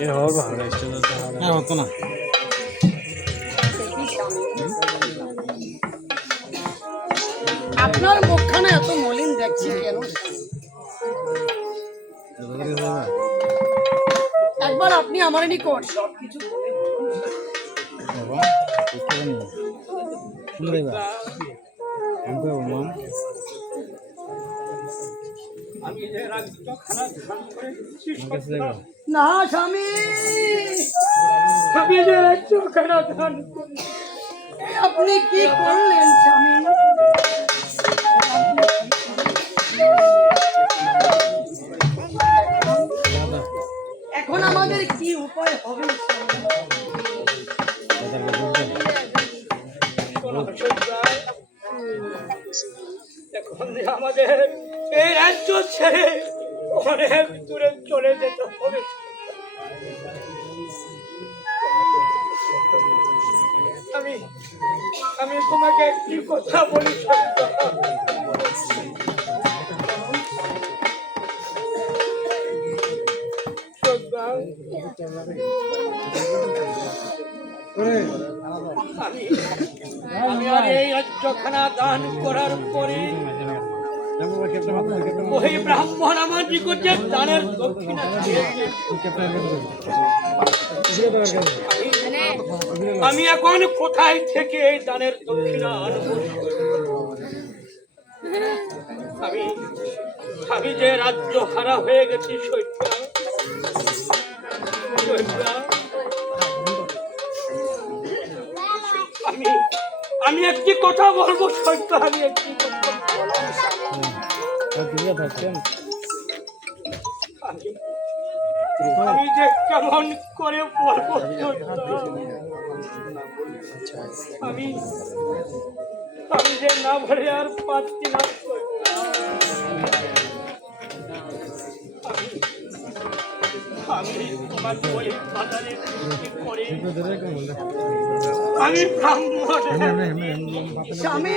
হ্যাঁ হতো না। আপনার মুখখানা এত মলিন দেখছি কেন? একবার আপনি আমার নিকট সবকিছু। বাবা সুন্দর এবার। না স্বামী! যে চোখেরা ধান আপনি কি করলেন স্বামী? এখন আমাদের কি উপায় হবে এখন আমাদের ছেড়ে অনেক দূরে চলে যেতে হবে। আমি আমি তোমাকে একটি কথা বলি আমি আর এই রাজ্যখানা দান করার পরে ওই ব্রাহ্মণ আমার নিকটে দানের দক্ষিণা আমি- এখন কোথায় থেকে এই দানের দক্ষিণা আমি আমি যে রাজ্য হারা হয়ে গেছি সৈত্যা, আমি আমি একটি কথা বলব সত্য আমি একটি। আমি- আমি যে কেমন করে সত্য। আমি আমি যে না ভরে আর পাচ্ছি না আমি- তোমার ওই বাজারে করে আমি ব্রাহ্মণ স্বামী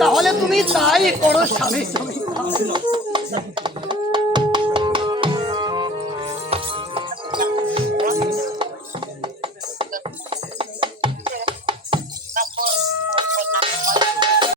তাহলে তুমি তাই করো স্বামী। স্বামী